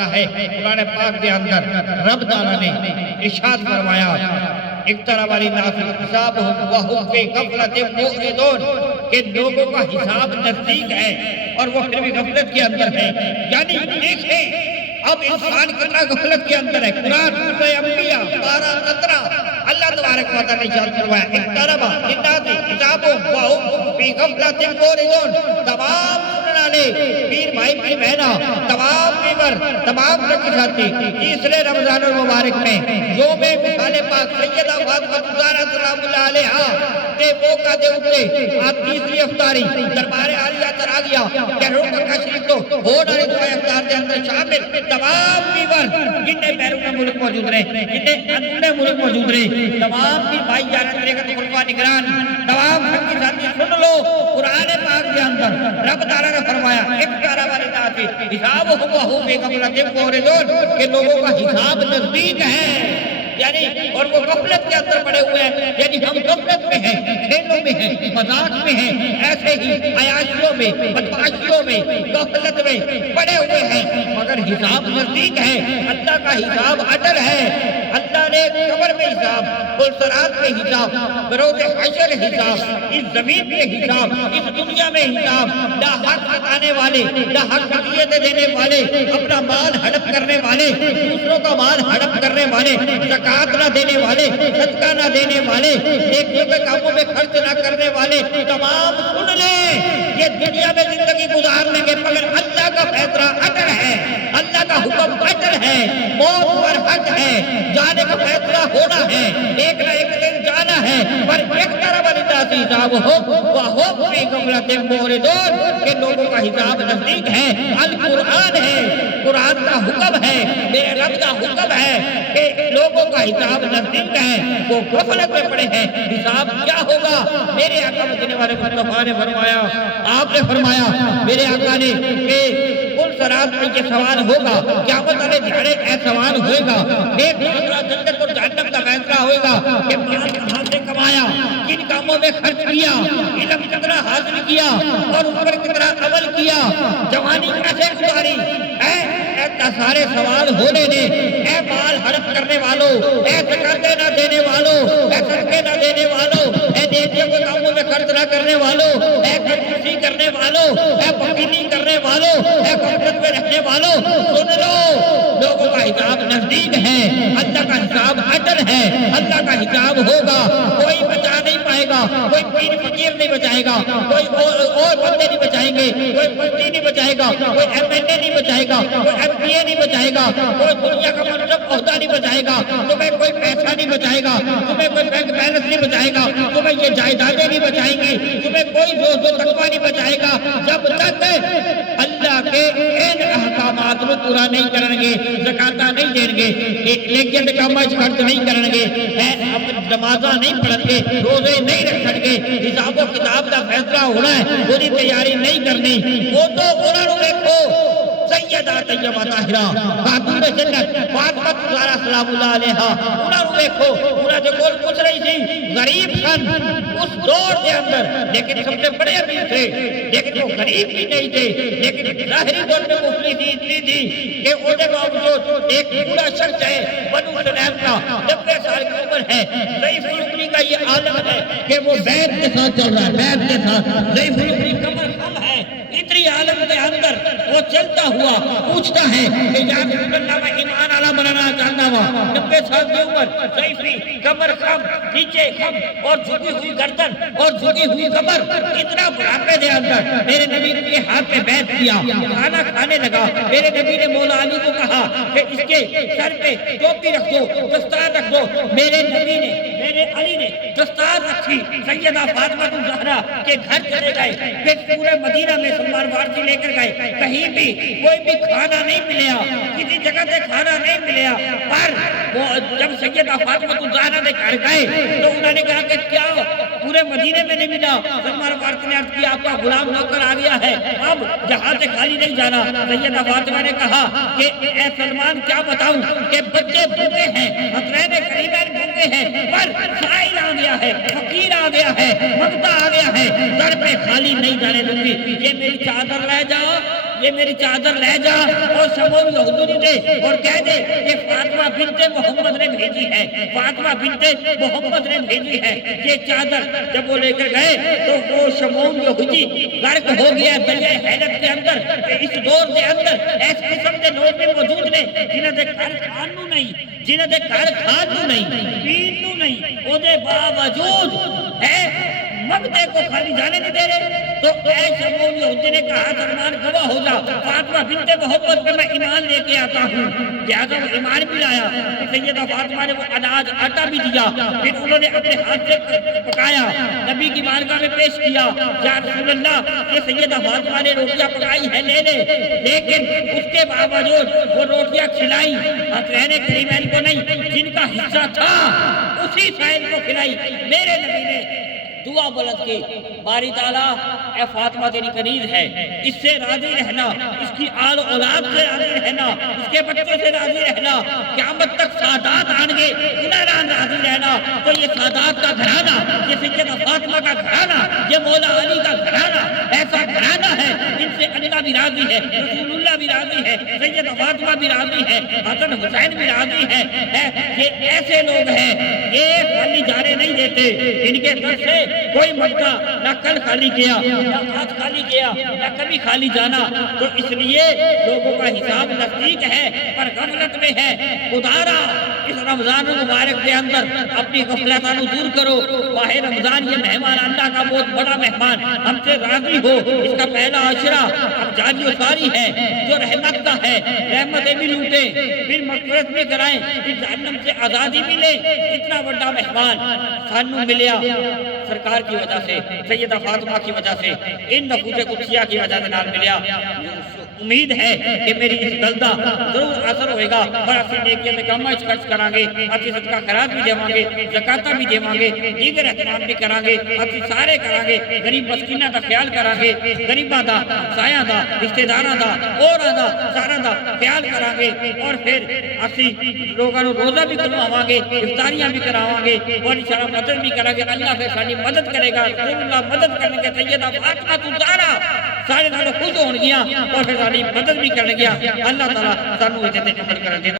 ہے قرآن پاک کے اندر رب تعالیٰ نے ارشاد فرمایا اقترب للناس حسابهم وهم في غفلة معرضون کہ لوگوں کا حساب نزدیک ہے اور وہ پھر بھی غفلت کے اندر ہے. یعنی دیکھیں اب انسان کتنا غفلت کے اندر ہے. قرآن سورہ انبیاء 12-17 اللہ تبارک و تعالیٰ نے ارشاد فرمایا اقترب للناس حسابهم وهم في غفلة معرضون. تمام سننے والے پیر بھائی پیر بہنا تمام پیور تمام سکی ساتھی تیسرے رمضان المبارک میں یوم مثال پاک سیدہ فاطمہ الزہرا سلام اللہ علیہا کے موقع دے اٹھے آج تیسری افطاری دربار عالیہ تر آ گیا کہ روکہ کا شریف تو ہونا رہے دعائے افطار دے اندر شامل تمام پیور جنہیں بیرون ملک موجود رہے جنہیں اندر ملک موجود رہے تمام پیر بھائی جانا طریقہ تو خلفہ نگران تمام سکی ساتھی سن لو قرآن پاک کے اندر رب تعالیٰ نے فرمایا اقترب للناس حسابهم وهم في غفلة معرضون کہ لوگوں کا حساب نزدیک ہے. یعنی اور وہ غفلت کے اندر پڑے ہوئے ہیں. یعنی ہم غفلت میں ہیں کھیلوں میں ہیں مذاق میں ہیں ایسے ہی عیاشیوں میں بدمعاشیوں میں غفلت میں پڑے ہوئے ہیں مگر حساب نزدیک ہے. اللہ کا حساب اٹل ہے. اللہ نے قبر میں حساب پلسرات میں حساب بروز حشر حساب اس زمین میں حساب اس دنیا میں حساب نہ حق بتانے والے نہ حق قضیت دینے والے اپنا مال ہڑپ کرنے والے دوسروں کا مال ہڑپ کرنے والے زکوٰۃ نہ دینے والے صدقہ نہ دینے والے نیکیوں کے کاموں میں خرچ نہ کرنے والے تمام سن لیں یہ دنیا میں زندگی گزارنے کے مگر اللہ کا فیصلہ اٹل ہے. اللہ کا حکم اٹل ہے. موت پر حق ہے. جانے کا فیصلہ ہونا ہے. ایک نہ ایک دن جانا ہے. پر اقترب للناس حسابهم وهم في غفلة معرضون کہ لوگوں کا حساب نزدیک ہے. القرآن ہے قرآن کا حکم ہے میرے رب کا حکم ہے کہ لوگوں کا حساب نزدیک ہے. وہ غفلت میں پڑے ہیں. حساب کیا ہوگا؟ میرے آقا مدینے والے مصطفیٰ نے فرمایا آپ نے فرمایا میرے آقا نے کہ کل سرات میں یہ سوال ہوگا قیامت والے دھڑے اے سوال ہوئے گا نیک دوسرا جنت اور جہنم کا فیصلہ ہوئے گا کہ مال کہاں سے کمایا کن کاموں میں خرچ کیا علم کتنا حاصل کیا اور اس پر کتنا عمل کیا جوانی کیسے گزاری سارے سوال ہونے نے. اے مال ہڑپ کرنے والوں اے زکاتیں نہ دینے والوں اے صدقے نہ دینے والوں اے نیکیوں کے کاموں میں خرچ نہ کرنے والوں اے کنجوسی کرنے والوں اے وکیلی کرنے والوں اے غفلت میں رہنے والوں سن لو لوگوں کا حساب نزدیک ہے. اللہ کا حساب اٹل ہے. اللہ کا حساب ہوگا. کوئی بچا نہیں پائے گا. کوئی پیر فقیر نہیں بچائے گا. کوئی اور بندے نہیں بچائیں گے. کوئی مفتی نہیں بچائے گا. کوئی ایم این اے نہیں بچائے گا. کوئی ایم پی اے نہیں بچائے گا. کوئی دنیا کا منصب عہدہ نہیں بچائے گا. تمہیں کوئی پیسہ نہیں بچائے گا. تمہیں کوئی بینک بیلنس نہیں بچائے گا. تمہیں یہ جائیدادیں نہیں بچائیں گی. تمہیں کوئی روز و تقویٰ نہیں بچائے گا جب تک اللہ کے ان احکامات کو پورا نہیں کریں گے. زکاتہ نہیں دیں گے. لیکن کامج خرچ نہیں کریں گے. نمازہ نہیں پڑھیں گے. روزے نہیں رکھیں گے. حساب و کتاب کا فیصلہ ہونا ہے. پوری تیاری نہیں کرنی. وہ تو انہوں نے دیکھو سیدہ طیبہ طاہرہ خاتون جنت فاطمہ الزہرا سلام اللہ علیہا انہوں نے دیکھو انہوں نے کول پوچھ رہی تھی غریب سن اس دور کے اندر لیکن سب سے بڑے امیر تھے لیکن وہ غریب بھی نہیں تھے لیکن ظاہری طور پہ مفلی تھی اتنی تھی کہ وہ باوجود ایک بوڑھا شخص ہے بنو سلیم کا 90 سال کی عمر ہے ضعیف العمری کا یہ عالم ہے کہ وہ بیت کے ساتھ چل رہا ہے بیت کے ساتھ ضعیف العمری کمر کم ہے اتنی عالم کے اندر وہ چلتا ہوا پوچھتا ہے کہ یا رسول اللہ میں ایمان علا بنانا چاہتا ہوا 90 سال کی عمر ضعیفی کمر کم نیچے کم اور جھکی ہوئی گردن اور جھکی ہوئی کمر اتنا بڑھاپے دے اندر میرے نبی نے ہاتھ پہ بیعت کیا کھانا کھانے لگا میرے نبی نے مولا علی کو کہا کہ اس کے سر پہ ٹوپی رکھ دو دستار رکھ دو میرے نبی نے میرے علی نے دستار رکھی سیدہ فاطمہ الزہرا کے گھر چلے گئے پھر پورے مدینہ میں سلمان فارسی لے کر گئے کہیں بھی کوئی بھی کھانا نہیں ملیا کسی جگہ سے کھانا نہیں ملیا پر وہ جب سیدہ فاطمہ الزہرا نے گھر گئے تو انہوں نے کہا کہ کیا پورے مدینے میں نہیں ملا سلمان فارسی نے عرض کیا آپ کا غلام نوکر آ گیا ہے اب جہاں سے خالی نہیں جانا سیدہ فاطمہ نے کہا کہ اے سلمان کیا بتاؤں کہ بچے بھوکے ہیں حسنین کریمین بھوکے ہیں پر سائل آ گیا ہے فقیر آ گیا ہے ممتا آ گیا ہے در پہ خالی نہیں جانے دوں گی یہ میری چادر لے جاؤ یہ میری چادر لے جا اور شمول یہودی دے اور کہہ دے کہ فاطمہ بنت محمد نے بھیجی ہے، فاطمہ بنت محمد نے بھیجی ہے یہ چادر۔ جب وہ لے کر گئے تو وہ شمول یہودی غرق ہو گیا دریائے حیرت کے اندر کہ اس دور کے اندر اس قسم کے لوگ بھی موجود نے جنہاں دے گھر کھان نو نہیں، جنہاں دے گھر کھان نو نہیں، پین نو نہیں، او دے باوجود ہے مقدے کو خالی جانے نہیں دے رہے۔ تو اے شمول یہودی نے کہا سلمان گواہ ہو جا، فاطمہ بنت محمد پہ میں ایمان لے کے آتا ہوں۔ لہذا وہ ایمان بھی لایا، سیدہ فاطمہ نے وہ اناج آٹا بھی دیا، پھر انہوں نے اپنے ہاتھ سے پکایا، نبی کی بارگاہ میں پیش کیا، یا رسول اللہ یہ سیدہ فاطمہ نے روٹیاں پکائی ہیں لے لے، لیکن اس کے باوجود وہ روٹیاں کھلائی حسین کریمین کو نہیں، جن کا حصہ تھا اسی سائل کو کھلائی۔ میرے نبی نے دعا بلند کی، باری تعالیٰ اے فاطمہ تیری کنیز ہے، اس سے راضی رہنا، اس کی آل اولاد سے راضی رہنا، اس کے بچوں سے راضی رہنا، قیامت تک سادات آنگے انہیں راضی رہنا۔ تو یہ سادات کا گھرانہ، یہ سیدہ فاطمہ کا گھرانہ، یہ مولا علی کا گھرانہ ایسا گھرانہ ہے جن سے اللہ بھی راضی ہے، رسول اللہ بھی راضی ہے، سیدہ فاطمہ بھی راضی ہے، حسن حسین بھی راضی ہے۔ یہ ایسے لوگ ہیں، یہ خالی جانے نہیں دیتے، ان کے در سے کوئی مکہ نہ کل خالی کیا، نہ آج خالی کیا، نہ کبھی خالی جانا۔ تو اس لیے لوگوں کا حساب نزدیک ہے پر غفلت میں ہے۔ خدارا اس رمضان مبارک کے اندر اپنی غفلتوں کو دور کرو۔ ماہ رمضان یہ مہمان اللہ کا بہت بڑا مہمان، ہم سے راضی ہو۔ اس کا پہلا عشرہ اب جاری و ساری ہے جو رحمت کا ہے، رحمتیں بھی لوٹیں، پھر مغفرت بھی کرائیں، پھر جہنم سے آزادی بھی لیں۔ اتنا بڑا مہمان سانو ملیا سرکار کی وجہ سے، سیدہ فاطمہ کی وجہ سے، ان نفوس قدسیہ کی وجہ سے نال ملیا۔ امید ہے کہ میری اس دلدہ ضرور اثر ہوئے گا، اور اسی نیکیاں میں کام خرچ کریں گے، اسی صدقہ خیرات بھی دیواں گے، زکاتاں بھی دیواں گے، دیگر احترام بھی کریں گے، اسی سارے کریں گے، غریب مسکیناں دا خیال کریں گے، غریباں دا، ہمسایاں دا، رشتہ داراں دا، اوراں دا، ساراں دا خیال کریں گے، اور پھر اسی لوگاں نوں روزہ بھی کھلواواں گے، افطاریاں بھی کراواں گے، اور انشاءاللہ مدد بھی کریں گے۔ اللہ پھر ساری مدد کرے گا، رسول اللہ مدد کریں گے، سیدہ فاطمہ الزہرا سارے نالوں خوش ہون گیا اور پھر ساری مدد بھی کر گیا۔ اللہ تعالیٰ سانو عزت عمل کرن دے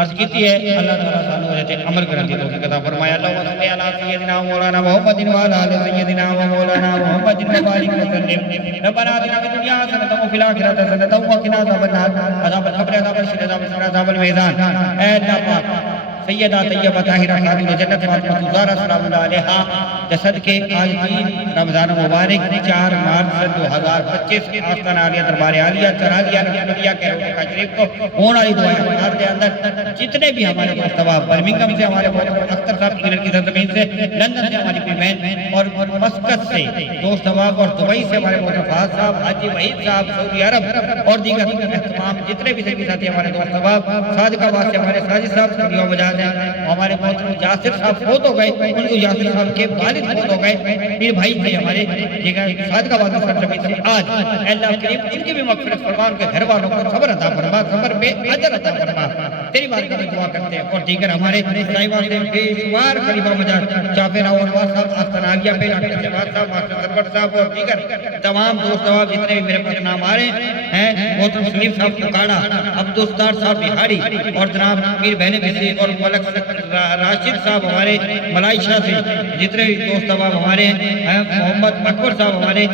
عرض کیتی ہے، اللہ تعالیٰ سانو عزت عمل کرن دے توفیق عطا فرمائے۔ اللہم صلی علی سیدنا مولانا محمد وعلی آل سیدنا مولانا محمد وبارک وسلم۔ ربنا آتنا فی الدنیا حسنۃ وفی الآخرۃ حسنۃ وقنا عذاب النار، عذاب القبر، عذاب الشر، عذاب النار، عذاب المیزان۔ اے اللہ پاک سیدہ طیبہ طاہرہ خاتون جنت فاطمہ الزہرا سلام اللہ علیہا جسد کے آج 3 رمضان مبارک 4 مارچ 2025 آستان عالیہ دربار عالیہ چرالیہ رسولیہ کے روز کا شریف کو ہونے والی دعائیں خیرات کے اندر جتنے بھی ہمارے دوست احباب برمنگھم سے، ہمارے محترم اختر صاحب انگلینڈ کی سرزمین سے، لندن سے ہماری بہن اور مسقط سے دوست احباب، اور دبئی سے ہمارے محترم فہد صاحب، حاجی وحید صاحب سعودی عرب، اور دیگر اہتمام جتنے بھی سنگی ساتھی ہمارے دوست احباب، صادق آباد سے ہمارے ساجد صاحب سٹوڈیو بجاز ہیں، ہمارے محترم یاسر صاحب فوت ہو گئے، ان کو یاسر صاحب کے والد فوت ہو گئے، پھر بھائی تھے ہمارے صادق آباد کی سرزمین سے۔ آج اللہ کریم ان کی بھی مغفرت فرما، ان کے گھر والوں کو صبر عطا فرما، صبر پہ اجر عطا فرما، تیری بارگاہ میں دعا کرتے ہیں۔ اور دیگر ہمارے سائیوان سے بے شمار خلیفہ مجاز شافع راؤ انوار صاحب، آستان عالیہ پہ ڈاکٹر جواد صاحب، ماسٹر سرور صاحب، اور دیگر تمام دوست احباب جتنے بھی میرے پاس نام آ رہے ہیں، محترم سلیم صاحب اکاڑا، عبدالستار صاحب بہاڑی، اور جناب میر بہن بسی، اور ملک راشد صاحب ہمارے ملائیشیا سے، جتنے بھی دوست احباب ہمارے ہیں، محمد اکبر صاحب ہمارے،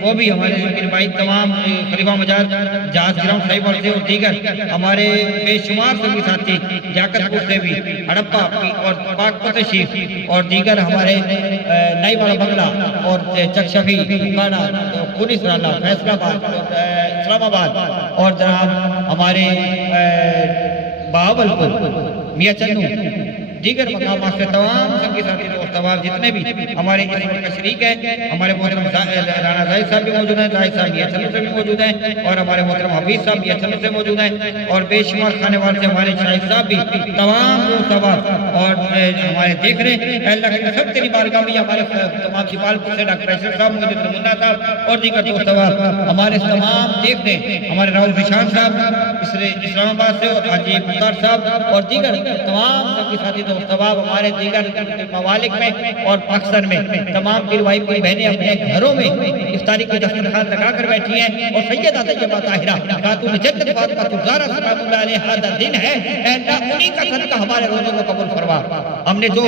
وہ بھی ہمارے میر بھائی، تمام خلیفہ مجاز جہاز گراؤنڈ سائیوان سے، اور دیگر ہمارے بے شمار سبھی ساتھی جاکت پور سے بھی، ہڑپا اور پاک پتہ شیف، اور دیگر ہمارے نئی والا بنگلہ، اور چکشفی، اکاڑا، پولیس رالا، فیصل آباد، اسلام آباد، اور جناب ہمارے بہاولپور، میاں چنو، دیگر مقامات سے تمام سنگی ساتھی دوست احباب جتنے بھی ہمارے اس وقت کا شریک ہے، ہمارے محترم رانا زاہد صاحب بھی موجود ہیں، زاہد صاحب یہ چلو سے بھی موجود ہیں، اور ہمارے محترم حفیظ صاحب یہ چلو سے موجود ہیں، اور بے شمار خانے والے سے ہمارے شاہد صاحب بھی، تمام دوست احباب اور ہمارے دیکھ رہے ہیں۔ اللہ کے سب تیری بارگاہ میں ہمارے تمام شفال پور سے ڈاکٹر اشرف صاحب، مجھے منا صاحب، اور دیگر دوست احباب ہمارے تمام دیکھ رہے ہیں، ہمارے راؤل فشان صاحب اسلام آباد سے، اور حاجی مختار صاحب، اور دیگر تمام سنگی ساتھی ثواب ہمارے دیگر ممالک میں اور پاکستان میں تمام پیر بھائی پیر بہنیں اپنے گھروں میں افطاری کی دسترخوان لگا کر بیٹھی ہیں اور سیدہ طیبہ طاہرہ خاتون جنت فاطمہ الزہرا سلام اللہ علیہا کا دن ہے، اے اللہ انہی کا صدقہ ہمارے روزوں کو قبول فرما۔ ہم نے جو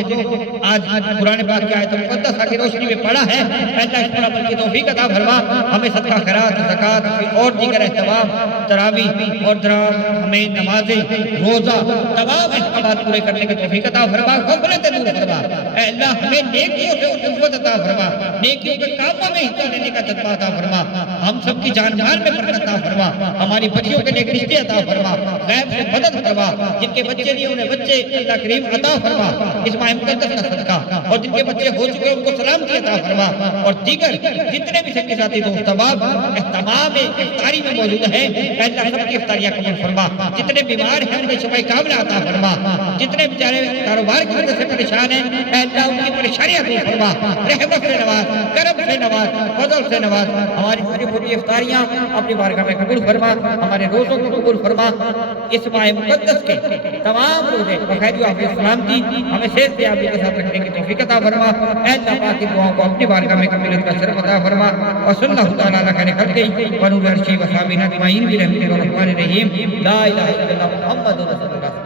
آج قرآن پاک کی آیت مقدسہ کی روشنی میں پڑھا ہے، اے اللہ اس پر عمل کی توفیق عطا فرما۔ ہمیں صدقہ خیرات، زکوٰۃ اور دیگر اہتمام، تراویح اور ہمیں نمازیں، روزہ، تمام احکامات پورے کرنے کی توفیق عطا فرما، غفلت دور فرما۔ اے اللہ ہمیں نیکیوں سے قوت عطا فرما، نیکیوں کے کاموں میں حصہ لینے کا جذبہ عطا فرما، ہم سب کی جان مال میں برکت عطا فرما، ہماری بچیوں کے نیک رشتے عطا فرما، غیب سے مدد فرما، جن کے بچے نہیں انہیں بچے اللہ کریم عطا فرما اس ماہ مقدس کا صدقہ، اور جن کے بچے ہو چکے ان کو سلامتی عطا فرما، اور دیگر جتنے بھی سب کے ساتھی دوست احباب تمام افطاری میں موجود ہیں، اے اللہ سب کی افطاریاں قبول فرما، جتنے بیمار ہیں انہیں شفا کاملہ عطا فرما، جتنے بیچارے کاروبار کی وجہ سے پریشان ہیں اے اللہ ان کی پریشانیاں دور فرما، رحمت سے نواز، کرم سے نواز، فضل سے نواز، ہماری چھوٹی چھوٹی افطاریاں اپنی بارگاہ میں قبول فرما، ہمارے روزوں کو قبول فرما، اس ماہ مقدس کے تمام روزے بخیر و عافیت سلامتی ہمیں صحت یابی کے ساتھ رکھنے کی توفیق عطا فرما، اے اللہ پاک کی دعاؤں کو اپنی بارگاہ میں قبولیت کا شرف عطا فرما، وصلی اللہ تعالیٰ علی خیر خلقہ ونور عرشہ وصحبہ اجمعین برحمتک یا ارحم الراحمین، لا الہ الا اللہ محمد رسول اللہ۔